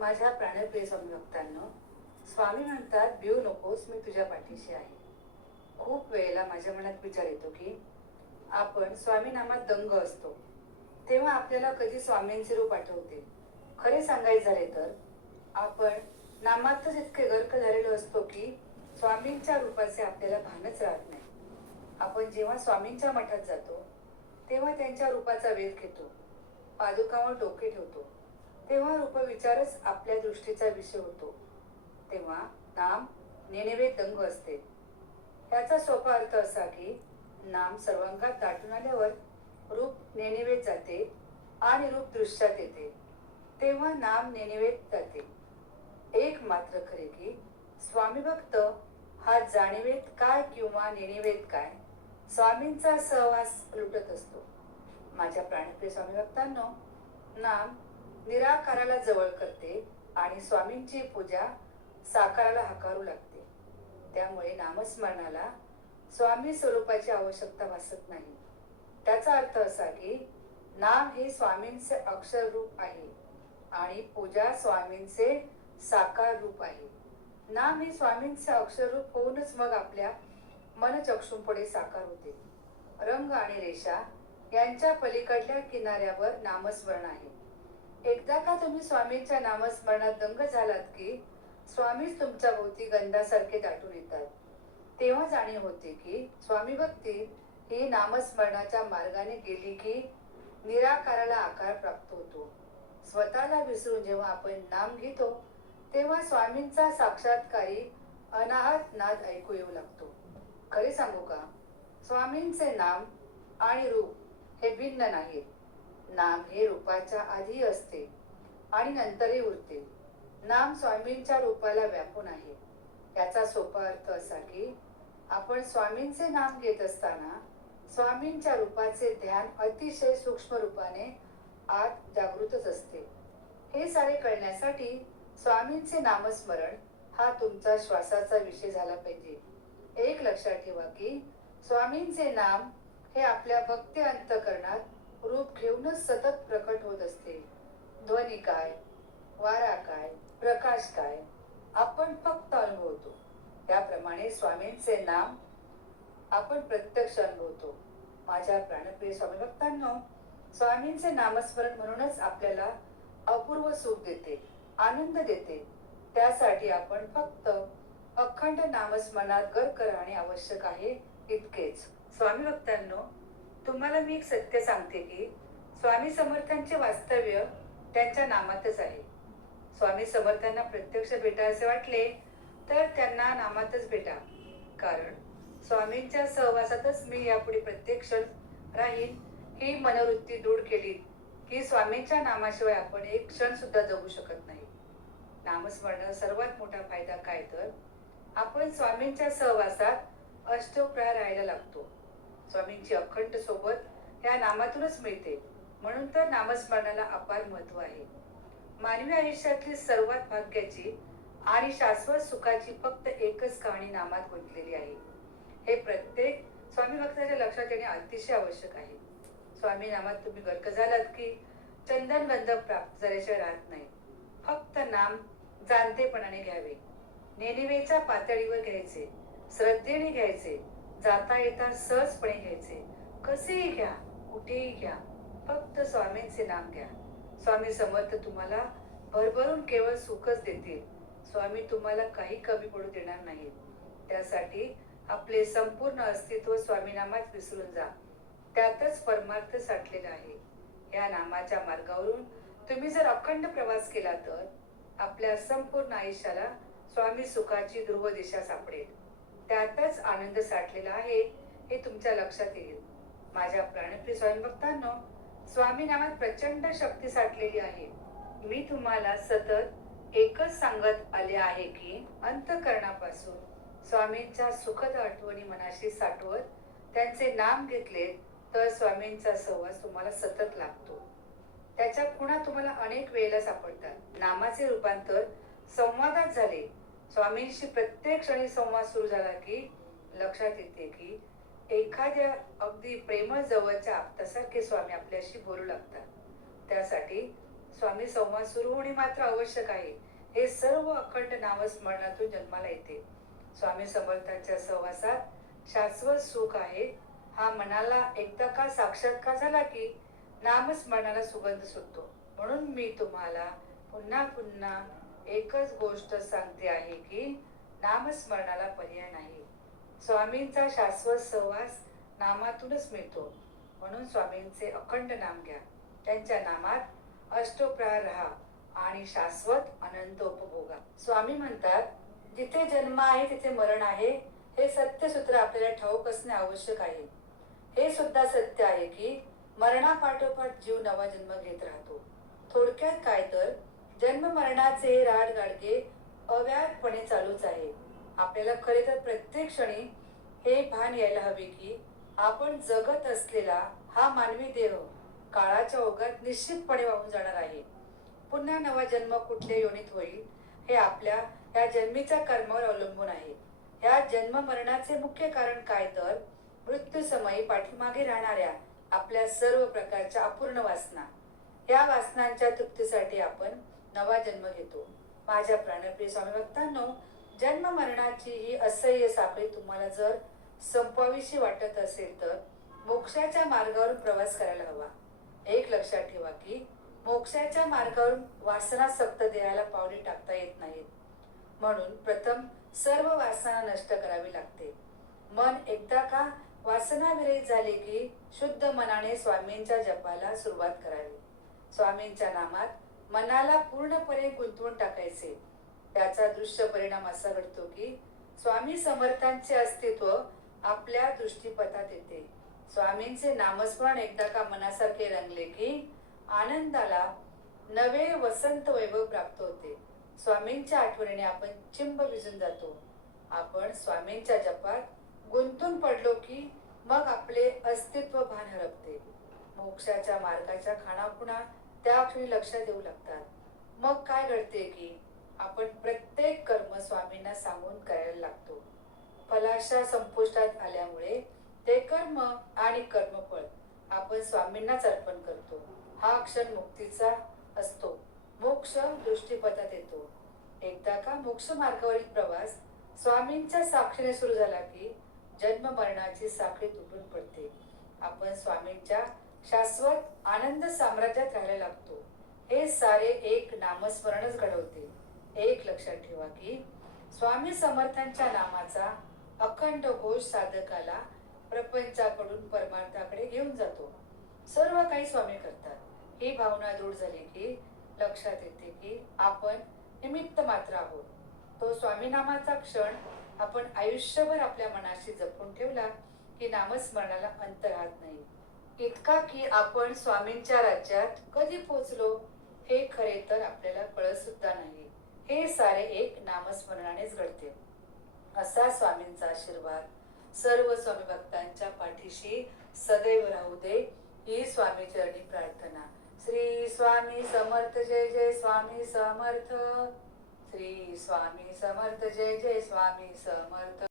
माझ्या प्राणप्रिय स्वामी स्वामी म्हणतात भिऊ नकोस मी तुझ्या पाठीशी आहे. खूप वेळेला माझ्या मनात विचार येतो की आपण स्वामी नामात दंग असतो. तेव्हा आपल्याला कधी स्वामींचे रूप आठवते. खरे सांगायचे झाले तर आपण नामातच इतके गर्क झालेलो असतो की स्वामींच्या रूपाचे आपल्याला भानच राहत नाही. आपण जेव्हा स्वामींच्या मठात जातो तेव्हा त्यांच्या रूपाचा वेध घेतो. पादुकावर डोके ठेवतो. तेव्हा रूपविचारच आपल्या दृष्टीचा विषय होतो. तेव्हा नाम नेणेवे दंग असते. याचा सोपा अर्थ असा की नाम सर्वांगात दाटून आल्यावर रूप नेणेवेत जाते आणि रूप दृश्यात येते. तेव्हा नाम नेणेवेत जाते. एक मात्र खरे की स्वामी भक्त हा जाणीवेत काय किंवा नेणेवेत काय स्वामींचा सहवास लुटत असतो. माझ्या प्राणप्रिय स्वामी भक्तांनो नाम निराकाराला जवळ करते आणि स्वामींची पूजा साकाराला हकारू लागते. त्यामुळे नामस्मरणाला स्वामी स्वरूपाची आवश्यकता भासत नाही. त्याचा अर्थ असा की नाम हे स्वामींचे अक्षर रूप आहे आणि पूजा स्वामींचे साकार रूप आहे. नाम हे स्वामींचे अक्षर रूप होऊनच मग आपल्या मनचक्षुंपुढे साकार होते. रंग आणि रेषा यांच्या पलीकडल्या किनाऱ्यावर नामस्मरण आहे. एकदा का तुम्ही स्वामींच्या नामस्मरणात दंग झालात की स्वामीच तुमच्या भोवती गंधासारखे दाटून येतात. तेव्हा जाणीव होते की स्वामी भक्ती ही नामस्मरणाच्या मार्गाने गेली की निराकाराला आकार प्राप्त होतो. स्वतःला विसरून जेव्हा आपण नाम घेतो तेव्हा स्वामींचा साक्षात्कारी अनाहत नाद ऐकू येऊ लागतो. खरे सांगू का? स्वामींचे नाम आणि रूप हे भिन्न नाहीत. नाम हे रूपाच्या आधी असते आणि नंतरही उरते. नाम स्वामींच्या रूपाला व्यापून आहे. याचा सोपा अर्थ असा की आपण स्वामींचे नाम घेत असताना स्वामींच्या रूपाचे ध्यान अतिशय सूक्ष्म रूपाने आत जागृतच असते. हे सारे कळण्यासाठी स्वामींचे नामस्मरण हा तुमचा श्वासाचा विषय झाला पाहिजे. एक लक्षात ठेवा की स्वामींचे नाम हे आपल्या भक्ती अंतकरणात ठेवूनच सतत प्रकट होत असते. ध्वनी काय? वारा काय? प्रकाश काय? आपण फक्त अनुभवतो. त्याप्रमाणे स्वामींचे नाम आपण प्रत्यक्ष अनुभवतो. माझ्या प्राणप्रिय स्वामी भक्तांनो स्वामींचे नामस्मरण म्हणूनच आपल्याला अपूर्व सुख देते आनंद देते. त्यासाठी आपण फक्त अखंड नामस्मरणात गर्क राहणे आवश्यक आहे इतकेच. स्वामी भक्तांनो तुम्हाला मी एक सत्य सांगते की स्वामी समर्थांचे वास्तव्य त्यांच्या नामातच आहे. स्वामी समर्थांना प्रत्यक्ष भेटायचे वाटले तर त्यांना नामातच भेटा. कारण स्वामींच्या सहवासातच मी यापुढे प्रत्यक्ष राहील ही मनोवृत्ती दृढ केली की स्वामींच्या नामाशिवाय आपण एक क्षण सुद्धा जगू शकत नाही. नामस्मरण सर्वात मोठा फायदा काय तर आपण स्वामींच्या सहवासात अष्टोप्राय राहायला लागतो. स्वामींची अखंड सोबत या नामातूनच मिळते. म्हणून तर नामस्मरणाला अपार महत्त्व आहे. मानवी आयुष्यातली सर्वात भाग्याची आणि शाश्वत सुखाची फक्त एकच कहाणी नामात गुंतलेली आहे. हे प्रत्येक स्वामी भक्ताच्या लक्षात येणे अतिशय आवश्यक आहे. स्वामी नामात तुम्ही गर्क झालात की चंदन बंध प्राप्त झाल्याशिवाय राहत नाही. फक्त नाम जाणतेपणाने घ्यावे. नेनिवेच्या पातळीवर घ्यायचे. श्रद्धेने घ्यायचे. जाता येता सहजपणे घ्यायचे. कसेही घ्या कुठेही घ्या. फक्त स्वामींचे नाम घ्या. स्वामी समर्थ तुम्हाला भरभरून केवळ सुखच देतील. स्वामी तुम्हाला काही कमी पडू देणार नाहीत. त्यासाठी आपले संपूर्ण अस्तित्व स्वामी नामात विसरून जा. त्यातच परमार्थ साठलेला आहे. या नामाच्या मार्गावरून तुम्ही जर अखंड प्रवास केला तर आपल्या संपूर्ण आयुष्याला स्वामी सुखाची ध्रुव दिशा सापडेल. त्यातच आनंद साठलेला आहे हे तुमच्या लक्षात येईल. माझ्या प्राणप्रिय स्वामी भक्तांनो स्वामी नामात प्रचंड शक्ती साठलेली आहे. मी तुम्हाला सतत एकच सांगत आले आहे की अंतकरणापासून स्वामींच्या सुखद आठवणी मनाशी साठवत त्यांचे नाम घेतले तर स्वामींचा सहवास तुम्हाला सतत लागतो. त्याच्या खुणा तुम्हाला अनेक वेळेला सापडतात. नामाचे रूपांतर संवादात झाले. स्वामींशी प्रत्येक क्षणी संवाद सुरू झाला की लक्षात येते की एखाद्या अगदी प्रेमळ जवळच्या आपतासारखे स्वामी आपल्याशी बोलू लागतात. त्यासाठी स्वामी संवाद सुरू होणे मात्र आवश्यक आहे. हे सर्व अखंड नामस्मरणातून जन्माला येते. स्वामी समर्थांच्या सहवासात शाश्वत सुख आहे. हा मनाला एकदा का साक्षात्कार झाला की नामस्मरणाला सुगंध सुटतो. म्हणून मी तुम्हाला पुन्हा पुन्हा एकच गोष्ट सांगते आहे की नामस्मरणाला पर्याय नाही. स्वामींचा शाश्वत सहवास नामातूनच मिळतो. म्हणून स्वामींचे अखंड नाम घ्या. त्यांच्या नामात अष्टोप्रार राहा आणि शाश्वत अनंत उपभोगा. स्वामी म्हणतात जिथे जन्म आहे तिथे मरण आहे. हे सत्यसूत्र आपल्याला ठाऊक असणे आवश्यक आहे. हे सुद्धा सत्य आहे की मरणापाठोपाठ जीव नवा जन्म घेत राहतो. थोडक्यात काय तर जन्म मरणाचे राड गाडगे अव्याहतपणे चालूच आहे. आपल्याला खरे तर प्रत्येक क्षणी हे भान यायला हवे की आपण जगत असलेला हा मानवी देह काळाच्या ओघात निश्चितपणे वाहून जाणार आहे. पुन्हा नवा जन्म कुठल्या योनीत होईल हे आपल्या या जन्मीच्या कर्मावर अवलंबून आहे. या जन्म मरणाचे मुख्य कारण काय तर मृत्यू समयी पाठीमागे राहणाऱ्या आपल्या सर्व प्रकारच्या अपूर्ण वासना. या वासनांच्या तृप्तीसाठी आपण नवा जन्म घेतो. माझ्या प्राणप्रिय स्वामी भक्तांनो जन्म मरणाची ही असह्य साखळी तुम्हाला जर संपवावीशी वाटत असेल तर मोक्षाच्या मार्गावरून प्रवास करायला हवा. एक लक्षात ठेवा की मोक्षाच्या मार्गावरून वासना सक्त देहाला पावले टाकता येत नाहीत. म्हणून प्रथम सर्व वासना नष्ट करावी लागते. मन एकदा का वासना विरहित झाले की शुद्ध मनाने स्वामींच्या जपाला सुरुवात करावी. स्वामींच्या नामात मनाला पूर्णपणे गुंतवून टाकायचे. त्याचा दृश्य परिणाम असा घडतो की स्वामी समर्थांचे अस्तित्व आपल्या दृष्टीपथात येते. स्वामींचे नामस्मरण एकदा का मनासारखे रंगले की आनंदाला नवे वसंत वैभव प्राप्त होते. स्वामींच्या आठवणीने आपण चिंब विजून जातो. आपण स्वामींच्या जपात गुंतून पडलो की मग आपले अस्तित्व भान हरपते. मोक्षाच्या मार्गाच्या खाणापुणा त्या क्षणी लक्षात येऊ लागतात. मग काय घडते की आपण प्रत्येक कर्म स्वामींना सांगून करायला लागतो. फलाशा संपुष्टात आल्यामुळे ते कर्म आणि कर्मफळ आपण स्वामींनाच अर्पण करतो. हा क्षण मुक्तीचा असतो. मोक्ष दृष्टीपथात येतो. एकदा का मोक्ष मार्गावरील प्रवास स्वामींच्या साक्षीने सुरू झाला की जन्म मरणाची साखळी तुटून पडते. आपण स्वामींच्या शाश्वत आनंद साम्राज्यात राहायला लागतो. हे सारे एक नामस्मरणच घडवते. एक लक्षात ठेवा की स्वामी समर्थांच्या नामाचा अखंड घोष साधकाला प्रपंचाकडून परमार्थाकडे घेऊन जातो. सर्व काही स्वामी करतात. ही भावना दूर झाली की लक्षात येते की आपण निमित्त मात्र आहोत. तो स्वामी नामाचा क्षण आपण आयुष्यभर आपल्या मनाशी जपून ठेवला की नामस्मरणाला अंत राहत नाही. इतका की आपण स्वामींच्या राज्यात कधी पोचलो हे खरे तर आपल्याला कळत सुद्धा नाही. हे सारे एक नामस्मरणानेच घडते असा स्वामींचा आशीर्वाद सर्व स्वामी भक्तांच्या पाठीशी सदैव राहू दे. ही स्वामी चरणी प्रार्थना. श्री स्वामी समर्थ जय जय स्वामी समर्थ. श्री स्वामी समर्थ जय जय स्वामी समर्थ.